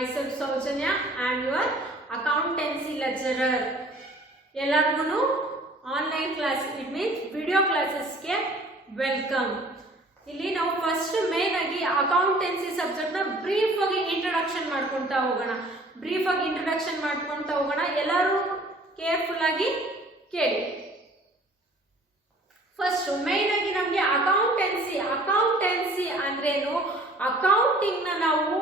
myself Saujanya. I am your accountancy lecturer. ಎಲ್ಲರಿಗೂ online class it means video ಕ್ಲಾಸಸ್ಗೆ welcome. ಇಲ್ಲಿ ನಾವು first main ಆಗಿ ಅಕೌಂಟೆನ್ಸಿ ಸಬ್ಜೆಕ್ಟ್ ನ ಬ್ರೀಫ್ ಆಗಿ ಇಂಟ್ರೊಡಕ್ಷನ್ ಮಾಡ್ಕೊಂತಾ ಹೋಗೋಣ. ಎಲ್ಲರೂ ಕೇರ್ಫುಲ್ ಆಗಿ ಕೇಳಿ. ಫಸ್ಟ್ ಮೇನ್ ಆಗಿ ನಮಗೆ ಅಕೌಂಟೆನ್ಸಿ ಅಂದ್ರೇನು, ಅಕೌಂಟಿಂಗ್ ನ ನಾವು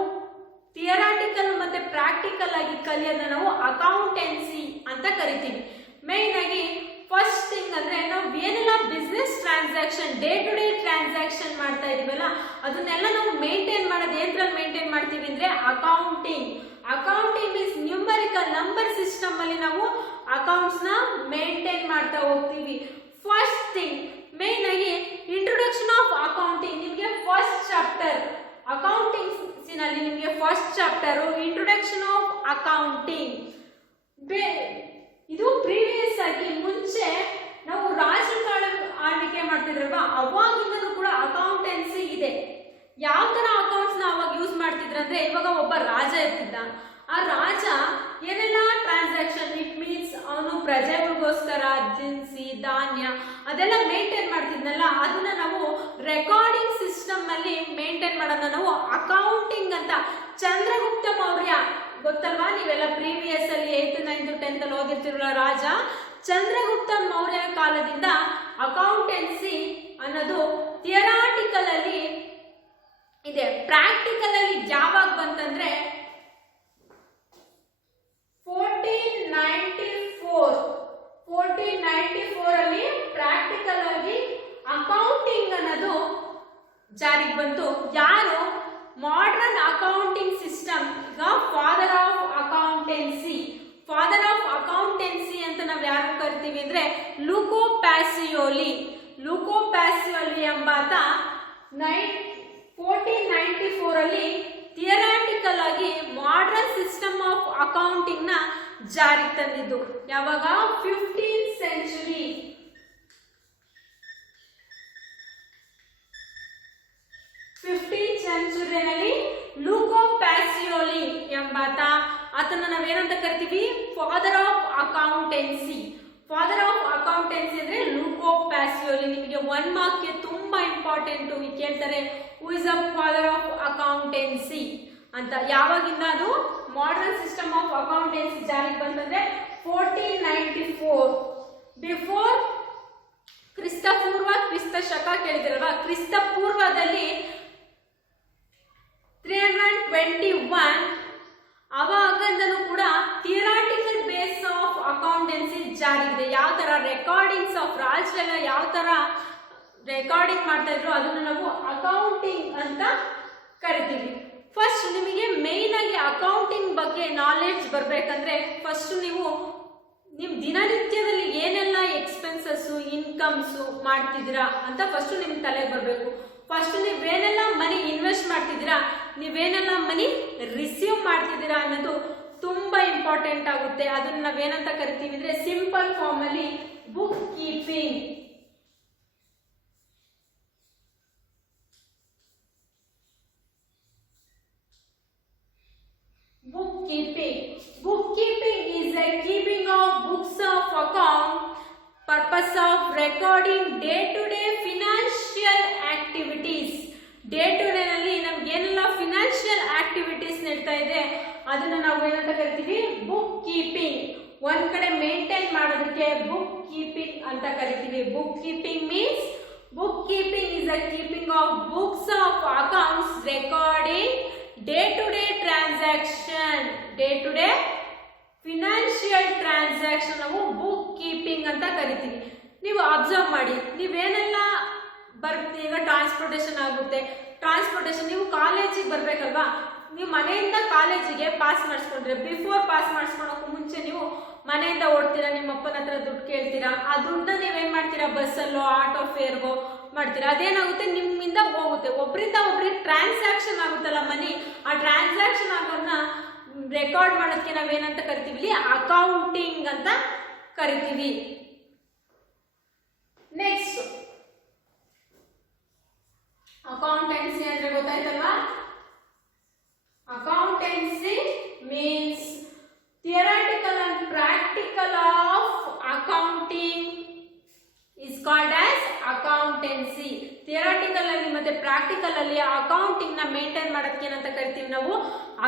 ಥಿಯರಾಟಿಕಲ್ ಮತ್ತೆ ಪ್ರಾಕ್ಟಿಕಲ್ ಆಗಿ ಕಲಿಯೋದನ್ನ ನಾವು ಅಕೌಂಟೆನ್ಸಿ ಅಂತ ಕರಿತೀವಿ. ಮೇನ್ ಆಗಿ ಫಸ್ಟ್ ಥಿಂಗ್ ಅಂದ್ರೆ ನಾವು ಏನೆಲ್ಲ business transaction, day to day transaction ಮಾಡ್ತಾ ಇದೀವಲ್ಲ ಅದನ್ನೆಲ್ಲ ನಾವು ಮೇಂಟೈನ್ ಮಾಡೋದು ಏನ್ರಲ್ಲಿ ಮೇಂಟೈನ್ ಮಾಡ್ತೀವಿ ಅಂದ್ರೆ accounting means numerical number system ಅಲ್ಲಿ ನಾವು ಅಕೌಂಟ್ಸ್ ನ ಮೇಂಟೈನ್ ಮಾಡ್ತಾ ಹೋಗ್ತೀವಿ. ಫಸ್ಟ್ ಥಿಂಗ್ ಮೇನ್ ಆಗಿ ಇಂಟ್ರೊಡಕ್ಷನ್ ಆಫ್ ಅಕೌಂಟಿಂಗ್. ನಿಮಗೆ ಫಸ್ಟ್ ಚಾಪ್ಟರ್ ಅಕೌಂಟಿಂಗ್ ನಲ್ಲಿ ನಿಮಗೆ first chapter introduction of accounting. ಇದು ಪ್ರೀವಿಯಸ್ ಆಗಿ ಮುಂಚೆ ನಾವು ರಾಜಕಾಳ ಆಳ್ವಿಕೆ ಮಾಡ್ತಿದ್ರಲ್ವಾ, ಅವಾಗಿಂದನೂ ಕೂಡ ಅಕೌಂಟೆನ್ಸಿ ಇದೆ. ಯಾವ ತರ ಅಕೌಂಟ್ಸ್ ನ ಅವಾಗ ಯೂಸ್ ಮಾಡ್ತಿದ್ರ ಅಂದ್ರೆ, ಇವಾಗ ಒಬ್ಬ ರಾಜ ಇರ್ತಿದ್ದ. ಆ ರಾಜ ಏನೆಲ್ಲ ಟ್ರಾನ್ಸಾಕ್ಷನ್, ಇಟ್ ಮೀನ್ಸ್ ಅವನು ಪ್ರಜೆಗಳಿಗೋಸ್ಕರ ದಿನಸಿ ಧಾನ್ಯ ಅದೆಲ್ಲ ಮೇಂಟೈನ್ ಮಾಡ್ತಿದ್ನಲ್ಲ, ಅದನ್ನ ನಾವು ರೆಕಾರ್ಡಿಂಗ್ ಸಿಸ್ಟಮ್ ಅಲ್ಲಿ ಮೇಂಟೈನ್ ಮಾಡೋದನ್ನ ನಾವು ಅಕೌಂಟಿಂಗ್ ಅಂತ. ಚಂದ್ರಗುಪ್ತ ಮೌರ್ಯ ಗೊತ್ತಲ್ವಾ, ನೀವೆಲ್ಲ ಪ್ರೀವಿಯಸ್ ಅಲ್ಲಿ 8th 9th 10th ಅಲ್ಲಿ ಓದಿರ್ತಿರಲ್ಲ, ರಾಜ ಚಂದ್ರಗುಪ್ತ ಮೌರ್ಯ ಕಾಲದಿಂದ ಅಕೌಂಟೆನ್ಸಿ ಅನ್ನೋದು ಥಿಯರಾಟಿಕಲ್ ಅಲ್ಲಿ ಇದೆ. ಪ್ರಾಕ್ಟಿಕಲ್ ಅಲ್ಲಿ ಯಾವಾಗ ಬಂತಂದ್ರೆ 1494 ಅಲ್ಲಿ ಪ್ರಾಕ್ಟಿಕಲ್ ಆಗಿ ಅಕೌಂಟಿಂಗ್ ಅನ್ನೋದು ಜಾರಿಗೆ ಬಂತು. ಯಾರು ಮಾಡರ್ನ್ ಅಕೌಂಟಿಂಗ್ ಸಿಸ್ಟಮ್, ಈಗ ಫಾದರ್ ಆಫ್ ಅಕೌಂಟೆನ್ಸಿ ಅಂತ ನಾವು ಯಾರು ಕರಿತೀವಿ ಅಂದ್ರೆ ಲೂಕೋ ಪ್ಯಾಸಿಯೋಲಿ ಎಂಬಾತ 1494 ಅಲ್ಲಿ ಥಿಯರಾಟಿಕಲ್ ಆಗಿ ಮಾಡರ್ನ್ ಸಿಸ್ಟಮ್ ಆಫ್ ಅಕೌಂಟಿಂಗ್ ನ ಜಾರಿಗೆ ತಂದಿದ್ದು. ಯಾವಾಗ 15th ಸೆಂಚುರಿನಲ್ಲಿ ಲೂಕೋ ಪ್ಯಾಸಿಯೋಲಿ ಎಂಬಾತ, ಆತನ ನಾವೇನಂತ ಕರಿತೀವಿ ಫಾದರ್ ಆಫ್ ಅಕೌಂಟೆನ್ಸಿ ಅಂದ್ರೆ ಲೂಕೋ ಪ್ಯಾಸಿಯೋಲಿ. ನಿಮಗೆ 1 ಮಾರ್ಕ್ ಗೆ ತುಂಬಾ ಇಂಪಾರ್ಟೆಂಟ್ ಕೇಳ್ತಾರೆ, who is the father of accountancy ಅಂತ. ಯಾವಾಗಿಂದ ಅದು ಮಾಡರ್ನ್ ಸಿಸ್ಟಮ್ ಆಫ್ ಅಕೌಂಟೆನ್ಸಿ ಜಾರಿಗೆ ಬಂತಂದ್ರೆ 1494. ಬಿಫೋರ್ ಕ್ರಿಸ್ತ ಪೂರ್ವ ಕ್ರಿಸ್ತ ಶಕ ಕೇಳಿದಿರಲ್ವಾ, ಕ್ರಿಸ್ತ ಪೂರ್ವದಲ್ಲಿ 321 ಅವಾಗಂದನೂ ಕೂಡ ಥಿಯರಾಟಿಕಲ್ ಬೇಸ್ ಆಫ್ ಅಕೌಂಟೆನ್ಸಿ ಜಾರಿಗಿದೆ. ಯಾವ ತರ ರೆಕಾರ್ಡಿಂಗ್ಸ್ ಆಫ್ ರಾಜರೆಲ್ಲ ಯಾವ ತರ ರೆಕಾರ್ಡಿಂಗ್ ಮಾಡ್ತಾ ಇದ್ರು ಅದನ್ನು ನಾವು ಅಕೌಂಟಿಂಗ್ ಅಂತ ಕರಿತೀವಿ. ಫಸ್ಟ್ ನಿಮಗೆ ಮೇನ್ ಆಗಿ ಅಕೌಂಟಿಂಗ್ ಬಗ್ಗೆ ನಾಲೆಡ್ಜ್ ಬರ್ಬೇಕಂದ್ರೆ ಫಸ್ಟ್ ನೀವು ನಿಮ್ ದಿನನಿತ್ಯದಲ್ಲಿ ಏನೆಲ್ಲ ಎಕ್ಸ್ಪೆನ್ಸಸ್ ಇನ್ಕಮ್ಸ್ ಮಾಡ್ತಿದ್ದೀರಾ ಅಂತ ಫಸ್ಟ್ ನಿಮ್ ತಲೆಗೆ ಬರಬೇಕು. ಫಸ್ಟ್ ನೀವೇನೆಲ್ಲ ಮನಿ ಇನ್ವೆಸ್ಟ್ ಮಾಡ್ತಿದ್ದೀರಾ, ನೀವೇನೆಲ್ಲ ಮನಿ ರಿಸೀವ್ ಮಾಡ್ತಿದ್ದೀರಾ ಅನ್ನೋದು ತುಂಬಾ ಇಂಪಾರ್ಟೆಂಟ್ ಆಗುತ್ತೆ. ಅದನ್ನ ನಾವೇನಂತ ಕರಿತೀವಿ ಅಂದ್ರೆ ಸಿಂಪಲ್ ಫಾರ್ಮ್ ಅಲ್ಲಿ book keeping. Bookkeeping is a keeping of books of account, purpose of recording day-to-day financial activities. Day-to-day ನಲ್ಲಿ ನಮ್ಗೆ ಏನೆಲ್ಲ ಫಿನಾನ್ಷಿಯಲ್ ಆಕ್ಟಿವಿಟೀಸ್ ನಡೀತಾ ಇದೆ ಅದನ್ನ ನಾವು ಏನಂತ ಕರಿತೀವಿ ಬುಕ್ ಕೀಪಿಂಗ್. ಒಂದ್ ಕಡೆ ಮೇಂಟೈನ್ ಮಾಡೋದಕ್ಕೆ ಬುಕ್ ಕೀಪಿಂಗ್ ಅಂತ ಕರಿತೀವಿ. Book keeping is a keeping of books of accounts recording day-to-day financial transaction ನಾವು ಬುಕ್ ಕೀಪಿಂಗ್ ಅಂತ ಕರಿತೀವಿ. ನೀವು ಅಬ್ಸರ್ವ್ ಮಾಡಿ, ನೀವೇನೆಲ್ಲ ಈಗ ಟ್ರಾನ್ಸ್ಪೋರ್ಟೇಷನ್ ಆಗುತ್ತೆ. ನೀವು ಕಾಲೇಜಿಗೆ ಬರ್ಬೇಕಲ್ವಾ, ನೀವು ಮನೆಯಿಂದ ಕಾಲೇಜಿಗೆ ಪಾಸ್ ಮಾಡಿಸ್ಕೊಂಡ್ರೆ ಬಿಫೋರ್ ಪಾಸ್ ಮಾಡಿಸ್ಕೊಳಕ್ಕೂ ಮುಂಚೆ ನೀವು ಮನೆಯಿಂದ ಓಡ್ತೀರಾ, ನಿಮ್ಮ ಅಪ್ಪನ ಹತ್ರ ದುಡ್ಡು ಕೇಳ್ತೀರಾ. ಆ ದುಡ್ಡನ್ನ ನೀವೇನ್ ಮಾಡ್ತೀರಾ, ಬಸ್ಸಲ್ಲೋ ಆಟೋ ಫೇರ್ಗೋ ಮಾಡ್ತೀರಾ. ಅದೇನಾಗುತ್ತೆ, ನಿಮ್ಮಿಂದ ಹೋಗುತ್ತೆ, ಒಬ್ರಿಂದ ಒಬ್ರಿಗೆ ಟ್ರಾನ್ಸಾಕ್ಷನ್ ಆಗುತ್ತಲ್ಲ ಮನಿ, ಆ ಟ್ರಾನ್ಸಾಕ್ಷನ್ ಆಗೋದನ್ನ ರೆಕಾರ್ಡ್ ಮಾಡೋದಕ್ಕೆ ನಾವೇನಂತ ಕರಿತೀವಿ, ಅಕೌಂಟಿಂಗ್ ಅಂತ ಕರಿತೀವಿ. ನೆಕ್ಸ್ಟ್ ಅಕೌಂಟೆನ್ಸಿ ಅಂದ್ರೆ ಗೊತ್ತಾಯ್ತಲ್ವಾ, ಅಕೌಂಟೆನ್ಸಿ ಅಕೌಂಟೆನ್ಸಿ. ಥಿಯರಾಟಿಕಲ್ ಅಲ್ಲಿ ಮತ್ತೆ ಪ್ರಾಕ್ಟಿಕಲ್ ಅಲ್ಲಿ ಅಕೌಂಟಿಂಗ್ ನ ಮೇಂಟೈನ್ ಮಾಡೋದಕ್ಕೆ ಏನಂತ ಕರಿತೀವಿ ನಾವು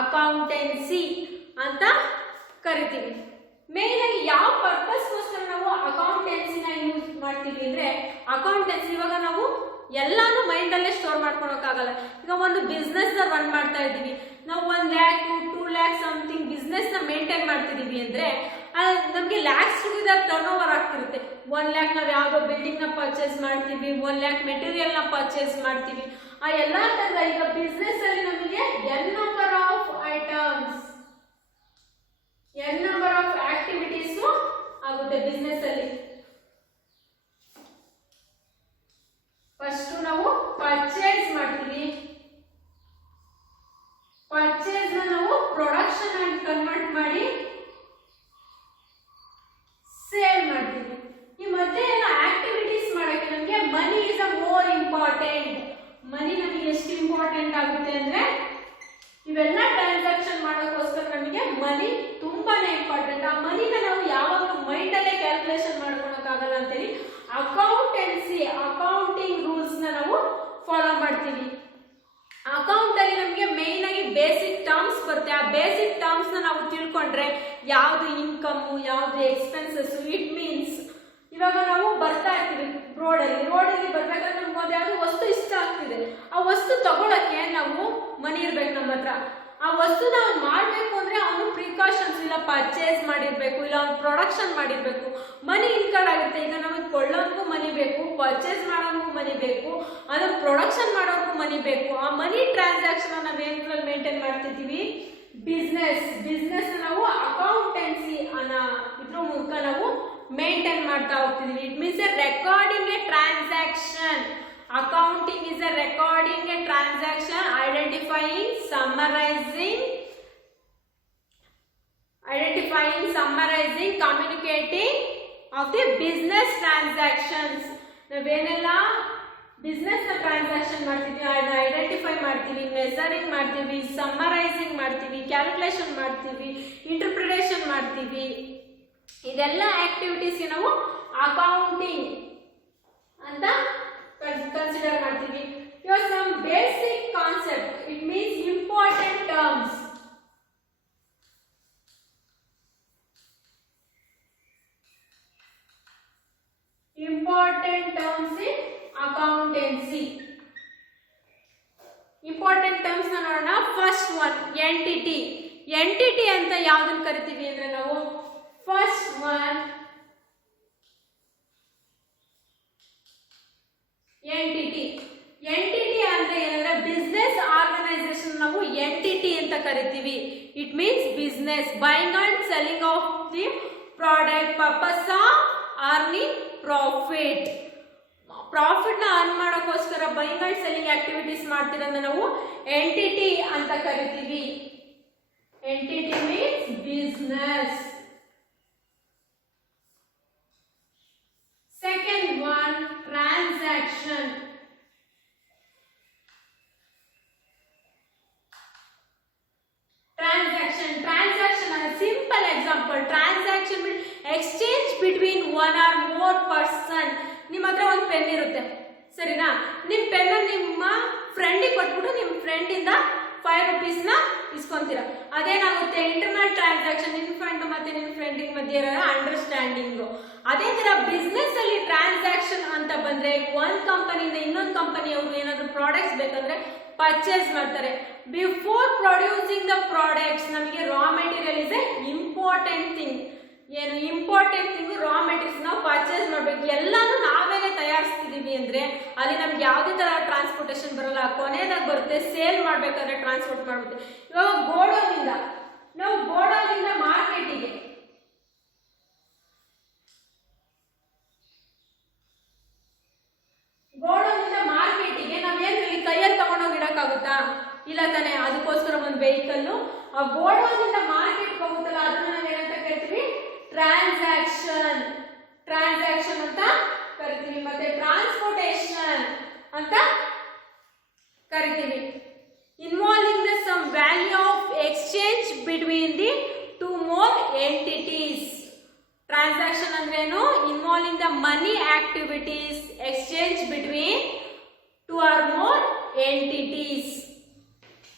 ಅಕೌಂಟೆನ್ಸಿ ಅಂತ ಕರಿತೀವಿ. ಮೇನ್ ಆಗಿ ಯಾವ ಪರ್ಪಸ್ಗೋಸ್ಕರ ನಾವು ಅಕೌಂಟೆನ್ಸಿನ ಯೂಸ್ ಮಾಡ್ತೀವಿ ಅಂದ್ರೆ ಅಕೌಂಟೆನ್ಸಿ ಇವಾಗ ನಾವು ಎಲ್ಲಾನು ಮೈಂಡ್ ಅಲ್ಲೇ ಸ್ಟೋರ್ ಮಾಡ್ಕೊಳಕ್ಕಾಗಲ್ಲ. ಈಗ ಒಂದು ಬಿಸ್ನೆಸ್ ನ ರನ್ ಮಾಡ್ತಾ ಇದೀವಿ, ನಾವು 1 lakh 2 lakh ಸಮಥಿಂಗ್ ಬಿಸ್ನೆಸ್ ನ ಮೇಂಟೈನ್ ಮಾಡ್ತಿದೀವಿ ಅಂದ್ರೆ ನಮ್ಗೆ ಲ್ಯಾಕ್ಸ್ ಟರ್ನ್ ಓವರ್ ಆಗ್ತಿರುತ್ತೆ. 1 lakh ನಾವು ಯಾವ್ದೋ ಬಿಲ್ಡಿಂಗ್ ನ ಪರ್ಚೇಸ್ ಮಾಡ್ತೀವಿ, 1 lakh ಮೆಟೀರಿಯಲ್ ನ ಪರ್ಚೇಸ್ ಮಾಡ್ತೀವಿ. ಆ ಎಲ್ಲಾ ತರದ ಈಗ ಬಿಸ್ನೆಸ್ ಅಲ್ಲಿ ನಮಗೆ n number of items, n number of activities ಆಗುತ್ತೆ ಬಿಸ್ನೆಸ್ ಅಲ್ಲಿ. ಫಸ್ಟ್ ನಾವು ಪರ್ಚೇಸ್ ಮಾಡ್ತೀವಿ, ಪರ್ಚೇಸ್ ನಾವು ಪ್ರೊಡಕ್ಷನ್ ಆಗಿ ಕನ್ವರ್ಟ್ ಮಾಡಿ ಸೇಲ್ ಮಾಡ್ತೀವಿ. ಈ ಮಧ್ಯೆ ಎಲ್ಲ ಆಕ್ಟಿವಿಟೀಸ್ ಮಾಡಕ್ಕೆ ನಮಗೆ money is a more important. Money ನಮಗೆ ಎಷ್ಟು ಇಂಪಾರ್ಟೆಂಟ್ ಆಗುತ್ತೆ ಅಂದ್ರೆ ಇವೆಲ್ಲ ಟ್ರಾನ್ಸಾಕ್ಷನ್ ಮಾಡೋಕ್ಕೋಸ್ಕರ ನಮಗೆ ಮನಿ ತುಂಬಾನೇ ಇಂಪಾರ್ಟೆಂಟ್. ಆ ಮನಿನ ನಾವು ಯಾವಾಗಲೂ ಮೈಂಡ್ ಅಲ್ಲೇ ಕ್ಯಾಲ್ಕುಲೇಷನ್ ಮಾಡ್ಕೊಳಕ್ಕಾಗಲ್ಲ ಅಂತೇಳಿ ಅಕೌಂಟೆನ್ಸಿ ಅಕೌಂಟಿಂಗ್ ರೂಲ್ಸ್ ನ ನಾವು ಫಾಲೋ ಮಾಡ್ತೀವಿ. ಅಕೌಂಟ್ ಅಲ್ಲಿ ನಮಗೆ ಮೇನ್ ಆಗಿ ಬೇಸಿಕ್ ಟರ್ಮ್ಸ್ ಬರುತ್ತೆ. ಆ ಬೇಸಿಕ್ ಟರ್ಮ್ಸ್ ನ ನಾವು ತಿಳ್ಕೊಂಡ್ರೆ ಯಾವ್ದು ಇನ್ಕಮ್ ಯಾವ್ದು ಎಕ್ಸ್ಪೆನ್ಸಸ್. ಇಟ್ ಮೀನ್ಸ್ ಇವಾಗ ನಾವು ಬರ್ತಾ ಇರ್ತೀವಿ ರೋಡಲ್ಲಿ ಬರ್ಬೇಕಾದ್ರೆ ನಮ್ಗೆ ಒಂದು ಯಾವ್ದು ವಸ್ತು ಇಷ್ಟ ಆಗ್ತಿದೆ, ಆ ವಸ್ತು ತಗೊಳಕ್ಕೆ ನಾವು ಮನಿ ಇರ್ಬೇಕು ನಮ್ಮ ಹತ್ರ. ಆ ವಸ್ತುನ ಅವ್ನು ಮಾಡ್ಬೇಕು ಅಂದ್ರೆ ಅವನು ಪ್ರಿಕಾಷನ್ಸ್ ಇಲ್ಲ ಪರ್ಚೇಸ್ ಮಾಡಿರ್ಬೇಕು, ಇಲ್ಲ ಅವ್ನು ಪ್ರೊಡಕ್ಷನ್ ಮಾಡಿರ್ಬೇಕು. ಮನಿ ಇನ್ಕರ್ಡ್ ಆಗುತ್ತೆ. ಈಗ ನಮಗೆ ಕೊಳ್ಳೋರ್ಗೂ ಮನಿ ಬೇಕು, ಪರ್ಚೇಸ್ ಮಾಡೋರ್ಗೂ ಮನಿ ಬೇಕು, ಅದನ್ನ ಪ್ರೊಡಕ್ಷನ್ ಮಾಡೋರ್ಗೂ ಮನಿ ಬೇಕು. ಆ ಮನಿ ಟ್ರಾನ್ಸಾಕ್ಷನ್ ನಾವು ಏನ್ರಲ್ಲಿ ಮೇಂಟೈನ್ ಮಾಡ್ತಿದ್ದೀವಿ ಬಿಸ್ನೆಸ್ ನಾವು ಅಕೌಂಟೆನ್ಸಿ ಅನ್ನೋ ಇದ್ರ ಮೂಲಕ ನಾವು ಮೇಂಟೈನ್ ಮಾಡ್ತಾ ಹೋಗ್ತಿದೀವಿ. It means a recording a transaction. Accounting is a recording a transaction, identifying, summarizing, communicating of the business transactions. ನಾವೇನೆಲ್ಲ ಬಿಸ್ನೆಸ್ ನ ಟ್ರಾನ್ಸಾಕ್ಷನ್ ಮಾಡ್ತೀವಿ ಅದನ್ನ ಐಡೆಂಟಿಫೈ ಮಾಡ್ತೀವಿ, ಮೆಜರಿಂಗ್ ಮಾಡ್ತೀವಿ, ಸಮ್ಮರೈಸಿಂಗ್ ಮಾಡ್ತೀವಿ, ಕ್ಯಾಲ್ಕುಲೇಷನ್ ಮಾಡ್ತೀವಿ, ಇಂಟರ್ಪ್ರಿಟೇಷನ್ ಮಾಡ್ತೀವಿ. ಇದೆಲ್ಲ ಆಕ್ಟಿವಿಟೀಸ್ಗೆ ನಾವು ಅಕೌಂಟಿಂಗ್ ಅಂತ consider ಮಾಡ್ತೀವಿ. Here some basic concept. It means important terms. Important terms in accountancy. Important terms na ನೋಡೋಣ. First one entity. Entity ಅಂತ ಯಾವ್ದನ್ನ ಕರಿತೀವಿ ಅಂದ್ರೆ ನಾವು first one ಎಂಟಿಟಿ ಅಂದ್ರೆ ಏನಂದ್ರೆ ಬಿಸ್ನೆಸ್ ಆರ್ಗನೈಸೇಷನ್ ನಾವು ಎಂಟಿಟಿ ಅಂತ ಕರಿತೀವಿ. It means business buying and selling of the product purpose of earning profit ನ ಅರ್ನ್ ಮಾಡೋಕ್ಕೋಸ್ಕರ ಬೈಯಿಂಗ್ ಅಂಡ್ ಸೆಲ್ಲಿಂಗ್ ಆಕ್ಟಿವಿಟೀಸ್ ಮಾಡ್ತಿರೋದನ್ನ ನಾವು ಎಂಟಿಟಿ ಅಂತ ಕರಿತೀವಿ. Entity means business. Second one, transaction. Transaction is a simple example. Transaction means exchange between one or more person. ನಿಮ್ಮ ಹತ್ರ ಒಂದು pen ಇರುತ್ತೆ, ಸರಿನಾ? ನಿಮ್ಮ ಪೆನ್ನ ನಿಮ್ಮ ಫ್ರೆಂಡಿಗೆ ಕೊಟ್ಬಿಟ್ಟು ನಿಮ್ಮ ಫ್ರೆಂಡಿಂದ 5 rupees ನ ಇಸ್ಕೊಂತೀರಾ. ಅದೇನಾಗುತ್ತೆ ಇಂಟರ್ನಲ್ ಟ್ರಾನ್ಸಾಕ್ಷನ್. ನಿನ್ನ ಫ್ರೆಂಡ್ ಮತ್ತೆ ನಿನ್ನ ಫ್ರೆಂಡಿಗೆ ಮಧ್ಯೆ ಇರೋ ಅಂಡರ್ಸ್ಟ್ಯಾಂಡಿಂಗ್. ಅದೇ ತರ ಬಿಸ್ನೆಸ್ ಅಲ್ಲಿ ಟ್ರಾನ್ಸಾಕ್ಷನ್ ಅಂತ ಬಂದ್ರೆ ಒಂದ್ ಕಂಪನಿಯಿಂದ ಇನ್ನೊಂದು ಕಂಪನಿ ಅವರು ಏನಾದ್ರು ಪ್ರಾಡಕ್ಟ್ಸ್ ಬೇಕಂದ್ರೆ ಪರ್ಚೇಸ್ ಮಾಡ್ತಾರೆ. ಬಿಫೋರ್ ಪ್ರೊಡ್ಯೂಸಿಂಗ್ ದ ಪ್ರಾಡಕ್ಟ್ಸ್ ನಮಗೆ raw material is A important thing. ಏನು ಇಂಪಾರ್ಟೆಂಟ್ ಥಿಂಗ್? ರಾ ಮೆಟೀರಿಯಲ್ಸ್ ನಾವು ಪರ್ಚೇಸ್ ಮಾಡ್ಬೇಕು. ಎಲ್ಲಾನು ನಾವೇನೆ ತಯಾರಿಸ್ತಿದೀವಿ ಅಂದ್ರೆ ಅಲ್ಲಿ ನಮ್ಗೆ ಯಾವುದೇ ತರ ಟ್ರಾನ್ಸ್ಪೋರ್ಟೇಷನ್ ಬರಲ್ಲ, ಕೊನೆದಾಗ ಬರುತ್ತೆ. ಸೇಲ್ ಮಾಡ್ಬೇಕಾದ್ರೆ ಟ್ರಾನ್ಸ್ಪೋರ್ಟ್ ಮಾಡ್ಬೇಕು. ಇವಾಗ ಗೋಡೌನಿಂದ ಮಾರ್ಕೆಟಿಗೆ ನಾವೇನು ಕೈಯಲ್ಲಿ ತಗೊಂಡೋಗಿಡಕ್ಕಾಗುತ್ತಾ? ಇಲ್ಲ ತಾನೆ. ಅದಕ್ಕೋಸ್ಕರ ಒಂದು ವೆಹಿಕಲ್ ಆ ಗೋಡೌನಿಂದ ಮಾರ್ಕೆಟ್ ಹೋಗುತ್ತಲ್ಲ ಅದನ್ನ ನಾವೇನಂತ ಕರಿತೀವಿ? ಟ್ರಾನ್ಸಾಕ್ಷನ್ ಅಂತ ಕರಿತೀವಿ. ಮತ್ತೆ ಟ್ರಾನ್ಸ್ಪೋರ್ಟೇಷನ್ ಅಂತ ಕರಿತೀವಿ. Involving the sum value of exchange between the 2 more entities. Transaction ಅಂದ್ರೇನು? Involving the money activities exchange between 2 or more entities.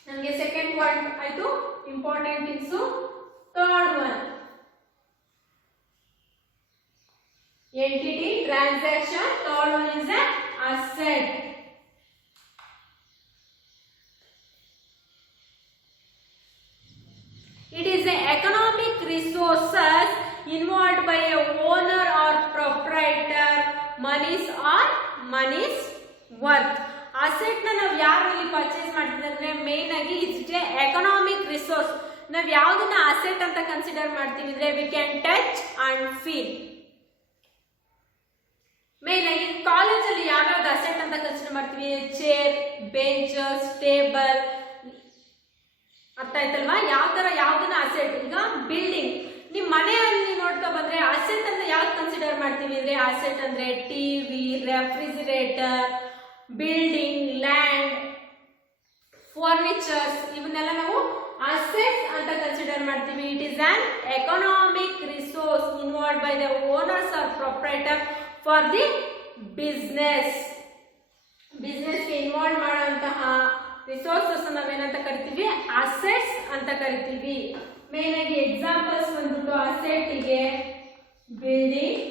ನಮಗೆ ಸೆಕೆಂಡ್ ಪಾಯಿಂಟ್ ಆಯ್ತು, ಇಂಪಾರ್ಟೆಂಟ್ ಇನ್ಸು. Third one entity transaction, third one is an asset. It is the economic resources involved by a owner or proprietor, monies or monies worth. Asset na ನಾವು ಯಾರಲ್ಲಿ purchase ಮಾಡ್ತೀವಿ ಅಂದ್ರೆ main ಆಗಿ it's economic resource. ನಾವು ಯಾವುದನ್ನ asset ಅಂತ consider ಮಾಡ್ತೀವಿ ಅಂದ್ರೆ we can touch and feel. Main ಆಗಿ ಕಾಲೇಜಲ್ಲಿ ಯಾವ್ಯಾವ್ದು ಅಸೆಟ್ ಅಂತ ಕನ್ಸಿಡರ್ ಮಾಡ್ತೀವಿ? Chair, benches, table. ಅರ್ಥ ಆಯ್ತಲ್ವಾ? ಯಾವ ತರ ಯಾವ್ದನ್ನ ಅಸೆಟ್. ಈಗ ಬಿಲ್ಡಿಂಗ್, ನಿಮ್ ಮನೆಯಲ್ಲಿ ನೋಡ್ತಾ ಬಂದ್ರೆ ಅಸೆಟ್ ಅಂತ ಯಾವ್ದು ಕನ್ಸಿಡರ್ ಮಾಡ್ತೀವಿ ಅಂದ್ರೆ ಅಸೆಟ್ ಅಂದ್ರೆ TV, refrigerator, building, land, furnitures, ಇವನ್ನೆಲ್ಲ ನಾವು ಅಸೆಟ್ಸ್ ಅಂತ ಕನ್ಸಿಡರ್ ಮಾಡ್ತೀವಿ. It is an economic resource involve by the owners or proprietor for the business. ಬಿಸ್ನೆಸ್ಗೆ ಇನ್ವಾಲ್ವ್ ಮಾಡುವಂತಹ ರಿಸೋರ್ಸಸ್ ನಾವೇನಂತ ಕರಿತೀವಿ? ಅಸೆಟ್ಸ್ ಅಂತ ಕರಿತೀವಿ. ಮೇನ್ ಆಗಿ ಎಕ್ಸಾಂಪಲ್ಸ್ ಬಂದ್ಬಿಟ್ಟು ಅಸೆಟ್ಗೆ building,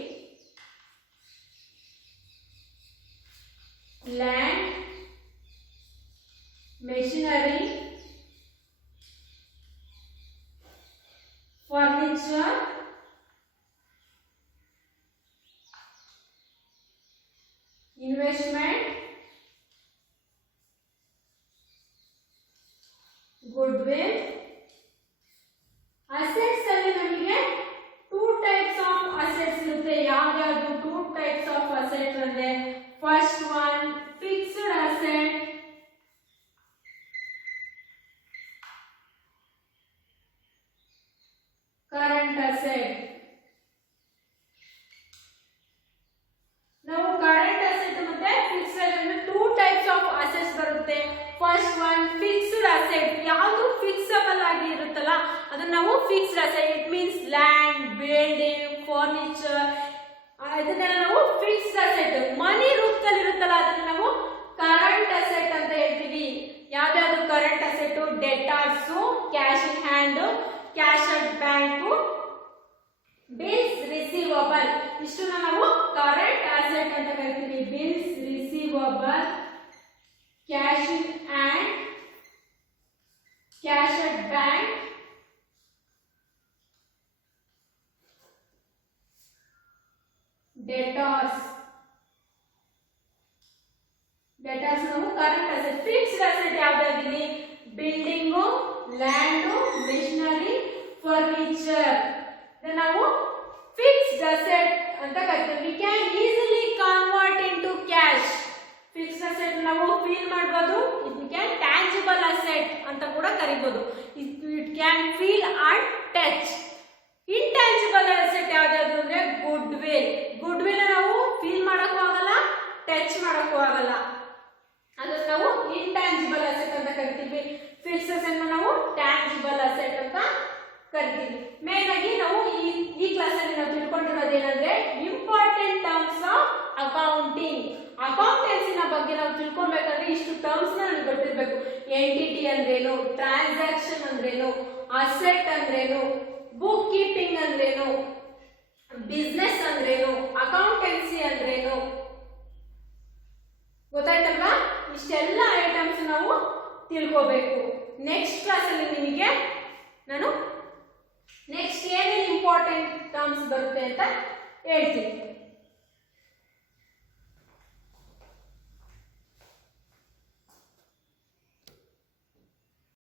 land, machinery, furniture, investment, goodwill. Assets ಅಲ್ಲಿ ನಮಗೆ 2 types ಆಫ್ ಅಸೆಟ್ಸ್ ಇರುತ್ತೆ. ಯಾವ್ಯಾವುದು 2 types ಆಫ್ ಅಸೆಟ್ಸ್ ಅಂದ್ರೆ first one fixed asset, current asset. ನಾವು ಕರೆಂಟ್ ಅಸೆಟ್ ಮತ್ತೆ fixed asset 2 types of assets ಬರುತ್ತೆ. First one fixed asset. ಯಾವುದು ಫಿಕ್ಸಬಲ್ ಆಗಿ ಇರುತ್ತಲ್ಲ ಅದನ್ನ ನಾವು fixed asset. It means land, building, furniture, ಇದನ್ನೆಲ್ಲ ನಾವು ಫಿಕ್ಸ್ಡ್ ಅಸೆಟ್. ಮನಿ ರೂಪದಲ್ಲಿ ಇರುತ್ತಲ್ಲ ಅದನ್ನ ನಾವು ಕರೆಂಟ್ ಅಸೆಟ್ ಅಂತ ಹೇಳ್ತೀವಿ. ಯಾವ್ದಾದ್ರು current asset? Debtors, cash in hand, cash at bank, bills receivable. ಇಷ್ಟನ್ನ ನಾವು ಕರೆಂಟ್ ಅಸೆಟ್ ಅಂತ ಕರಿತೀವಿ. Bills receivable, cash in hand, cash at bank, debtors. Debtors ನಾವು ಕರೆಂಟ್ ಅಸೆಟ್. ಫಿಕ್ಸ್ಡ್ ಅಸೆಟ್ ಯಾವ್ದಾಗಿಲ್ಲಿ? Building, land, machinery, furniture. ನಾವು fixed asset ಅಂತ ಕರಿತೀವಿ. We can easily convert into cash. Fixed asset ನಾವು ಫೀಲ್ ಮಾಡಬಹುದು. It can tangible asset ಅಂತ ಕೂಡ ಕರಿಬಹುದು. It can feel and touch. Intangible asset ಯಾವ್ದಾದ್ರು ಅಂದ್ರೆ ಗುಡ್ ವಿಲ್. ಗುಡ್ ವಿಲ್ ನಾವು ಫೀಲ್ ಮಾಡಕ್ಕೂ ಆಗಲ್ಲ, ಟಚ್ ಮಾಡಕ್ಕೂ ಆಗಲ್ಲ. ಅದನ್ನ ನಾವು ಇಂಟ್ಯಾಂಜಿಬಲ್ ಅಸೆಟ್ ಅಂತ ಕರಿತೀವಿ. ಫಿಕ್ಸ್ಡ್ ಅಸೆಟ್ ನಾವು ಟ್ಯಾಂಜಿಬಲ್ ಅಸೆಟ್ ಅಂತ ಕರಿತೀವಿ. ಮೇನ್ ಆಗಿ ನಾವು ಈ ಕ್ಲಾಸ್ ಅಲ್ಲಿ ನಾವು ತಿಳ್ಕೊಂಡಿರೋದು ಏನಂದ್ರೆ ಇಂಪಾರ್ಟೆಂಟ್ ಟರ್ಮ್ಸ್ ಆಫ್ ಅಕೌಂಟಿಂಗ್. ಅಕೌಂಟೆನ್ಸಿನ ಬಗ್ಗೆ ನಾವು ತಿಳ್ಕೊಳ್ಬೇಕಂದ್ರೆ ಇಷ್ಟು ಟರ್ಮ್ಸ್ ನಮಗೆ ಗೊತ್ತಿರಬೇಕು. ಎಂಟಿಟಿ ಅಂದ್ರೇನು, ಟ್ರಾನ್ಸಾಕ್ಷನ್ ಅಂದ್ರೇನು, ಅಸೆಟ್ ಅಂದ್ರೇನು, ಬುಕ್ ಕೀಪಿಂಗ್ ಅಂದ್ರೇನು, ಬಿಸ್ನೆಸ್ ಅಂದ್ರೇನು, ಅಕೌಂಟೆನ್ಸಿ ಅಂದ್ರೇನು. ಗೊತ್ತಾಯ್ತಲ್ವಾ? ಇಷ್ಟೆಲ್ಲ ಐಟಮ್ಸ್ ನಾವು ತಿಳ್ಕೋಬೇಕು. ನೆಕ್ಸ್ಟ್ ಕ್ಲಾಸ್ ಅಲ್ಲಿ ನಿಮಗೆ ನಾನು ನೆಕ್ಸ್ಟ್ ಏನೇನು ಇಂಪಾರ್ಟೆಂಟ್ ಟರ್ಮ್ಸ್ ಬರುತ್ತೆ ಅಂತ ಹೇಳ್ತೀನಿ.